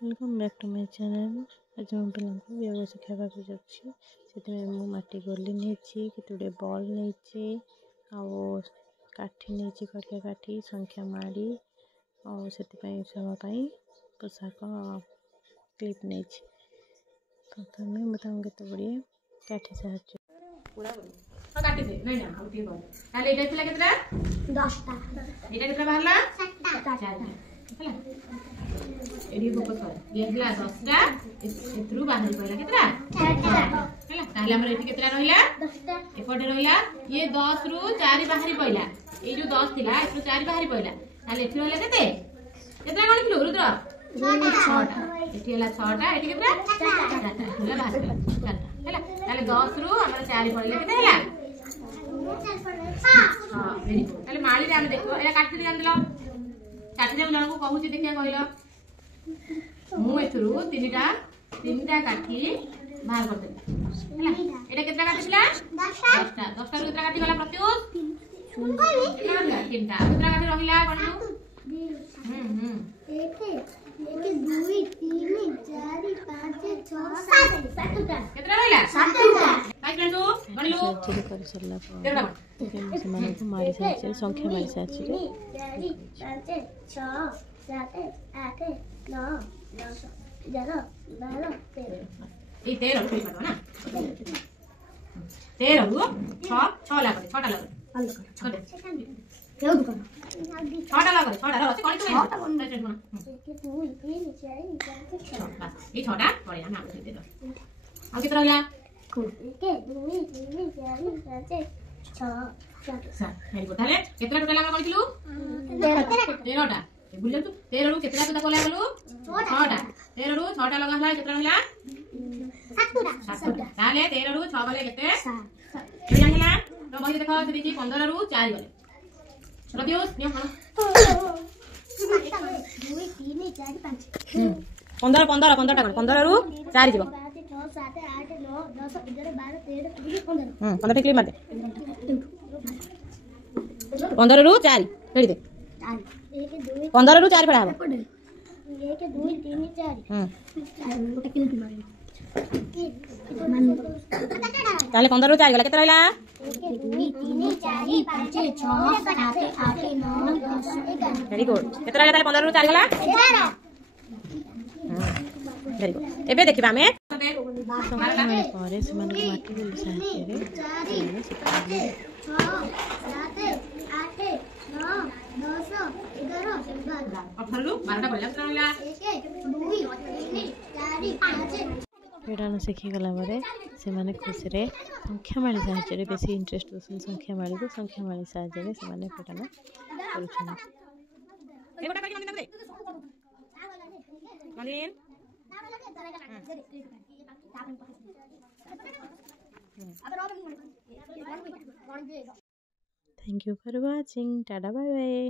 Welcome back to my channel. आज मैं पिला योग शिखावा जाऊँगी मु माटी गोली नहीं केतुड़े बल नहीं काठी नहीं कड़िया काठी संख्या माड़ी और से पोशाक क्लिप नहीं प्रथम मुझे केत गुड़े काठी साहाଯ୍य काटी दे नहीं ना आउ ठीक हो ताले एटा थिला केतरा 10 टा एटा केतरा बाहरला 7 टा हला एडी फोकस कर ये हला 10 टा एतरु बाहर पइला केतरा 4 टा हला ताले हमर एठी केतरा रहिला 10 टा एपटे रहिला ये 10 रु 4 बाहर पइला ए जो 10 थिला एतरु 4 बाहर पइला ताले एठी रहला केते केतरा गण किलो रुद्र 6 टा एठी हला 6 टा एठी केतरा 4 टा हला बाहर 4 टा हला ताले 10 रु हमर 4 पइला केते हला हां वेरी गुड ताले माली रे हम देखो एला काटी दे जानलो काटी दे जण को कहूची देखिया कहलो मु एथुरु तीनटा काठी बाहर कर दे हला एटा केतरा काटिला 10 टा रु केतरा काटी गला प्रत्युष तीनटा केतरा काटी रहिला गणनु एक 2 3 4 5 6 7 टा केतरा रहिला 7 टा काई गणनु गणलु सर्जरी कर सरला से माने को मारी साचे संख्या मारी साचे 4 5 6 7 8 9 10 11 12 13 ए 13 कोई काटो ना 13 रु 6 ला करे 6 टा ला करे केउ दुकान 6 टा ला करे 6 टा ला कोनी तो 6 टा कोन 1 2 3 4 5 6 बस ये 6 टा पड़े ना आप दे दो आ कितना होला 1 2 3 4 5 6 7 वेरी गुड ताले केतरा टोटल हम करितलु 13 टा बुझले तू 13 रु केतरा तो कोला गलु 6 टा 13 रु 6 टा लगा हला केतरा होला 7 टा ताले 13 रु 6 गले केते 7 ए जानिला तो बही देखो से देखि 15 रु 4 गले प्रत्युष नियो हां 2 3 4 5 15 टा 15 रु 4 जीवो 6 7 8 9 10 11 12 13 15 15 क्लिक मार दे 15 रु 4 फेड़ी दे 1 2 15 रु 4 फेड़ा हबो 1 2 3 4 गोटे क्लिक मार ताले 15 रु 4 गला केते रहला 1 2 3 4 5 6 7 8 9 10 11 वेरी गुड केते रहला ताले 15 रु 4 गला 11 वेरी गुड एबे देखिबा हमें संख्या मारी परे से माने को माटी गोली साहाଯ୍य 6 7 8 9 10 11 12 18 रु 12 टा पड़ला केते रहला 1 2 3 4 5 पेड़ान शिखी गला बरे से माने खुशी रे संख्या मारी साहाଯ୍य बेसी इंटरेस्ट होसन संख्या मारी को संख्या मारी साहाଯ୍य से माने पेड़ान करूछन ए गोटा करी मंदिर दे मंदिर thank you for watching ta-ta bye bye.